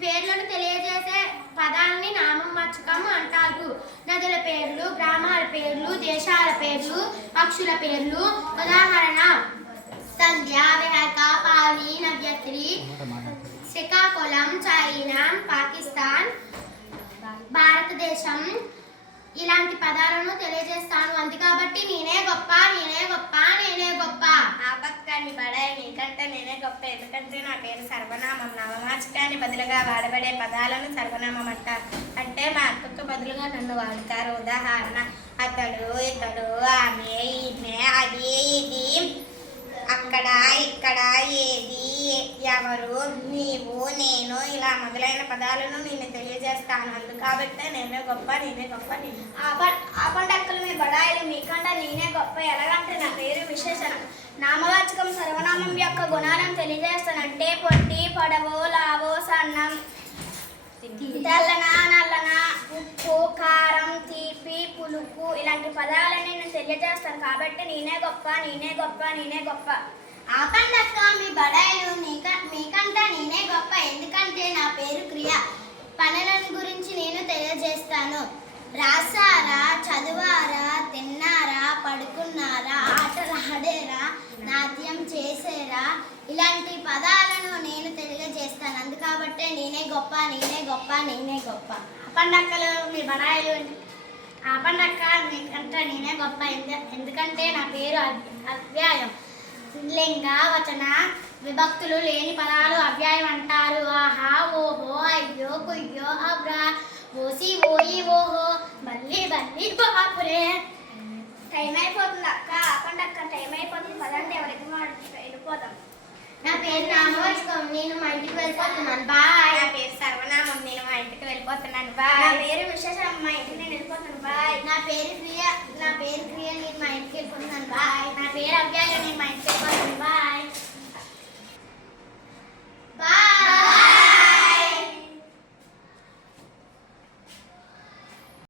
పేర్లను తెలియజేసే పదాన్ని నామవాచకం అంటారు. నదుల పేర్లు, గ్రామాల పేర్లు, దేశాల పేర్లు, పక్షుల పేర్లు. ఉదాహరణ: సంధ్య, వినాయక, పాలి, నవ్యత్రి, శ్రీకాకుళం, చైనా, పాకిస్తాన్, భారతదేశం. ఇలాంటి పదాలను తెలియజేస్తాను. అంది కాబట్టి నేనే గొప్ప, నేనే గొప్ప, నేనే గొప్ప. ఆ పక్కని బడాయి నీకంటే నేనే గొప్ప, ఎందుకంటే నా పేరు సర్వనామం. నామవాచకాన్ని బదులుగా వాడబడే పదాలను సర్వనామం అంటారు. అంటే మా అక్కకు బదులుగా నన్ను వాడతారు. ఉదాహరణ: అతడు, ఇతడు, ఆమె, ఈమె, అది, ఇది, అక్కడ, ఇక్కడ, ఏది, ఎవరు, నీవు, నేను, ఇలా మొదలైన పదాలను నేను తెలియజేస్తాను. అందుకాబట్టే నేనే గొప్ప, నేనే గొప్ప. ఆపండక్కలు మీ బడాయిలు మీకంటే నేనే గొప్ప. ఎలాగంటే నా పేరు విశేషణం. నామవాచకం సర్వనామం యొక్క గుణాలను తెలియజేస్తానంటే పొట్టి, పొడవు, లావు, సన్నం, తెల్లన, నల్లన, ఉప్పు, కారం, తీపి, పులుపు ఇలాంటి పదాలని నేను తెలియజేస్తాను. కాబట్టి నేనే గొప్ప, నేనే గొప్ప, నేనే గొప్ప. ఆపండక్క మీ బడాయిలు మీకంటే నేనే గొప్ప, ఎందుకంటే నా పేరు క్రియ. పనులను గురించి నేను తెలియజేస్తాను. రాసారా, చదివారా, తిన్నారా, పడుకున్నారా, ఆటలు ఆడారా, నాట్యం చేసారా, ఇలాంటి పదాలను నేను తెలియజేస్తాను. అందుకాబట్టే నేనే గొప్ప, నేనే గొప్ప, నేనే గొప్ప. ఆపండక్కలు మీ బడాయిలు ఆపండక్క మీకంటే నేనే గొప్ప, ఎందుకంటే నా పేరు అవ్యాయం. లింగ, వచన, విభక్తులు లేని పదాలు అవ్యాయం అంటారు. ఆహా, ఓహో, అయ్యో, కుయ్యో, అవ్రా, ఓసి, ఓయి, ఓహో, బల్లి, బల్లి, బాపురే. టైం అయిపోతుంది అక్క, ఆపండక్క టైం అయిపోతుంది. పదండి, ఎవరికి వెళ్ళిపోతాం. నా పేరు నామవాచకం, నేను మా ఇంటికి వెళ్ళిపోతున్నాను. బాయ్. నా పేరు సర్వనామం, నేను మా ఇంటికి వెళ్ళిపోతున్నాను. బాయ్. నా పేరు విశేషం, మా ఇంటికి నేను వెళ్ళిపోతాను. బాయ్. నా పేరు క్రియ, నేను మా ఇంటికి వెళ్ళిపోతున్నాను. బాయ్. నా పేరు అవ్యాయం, నేను మా ఇంటికి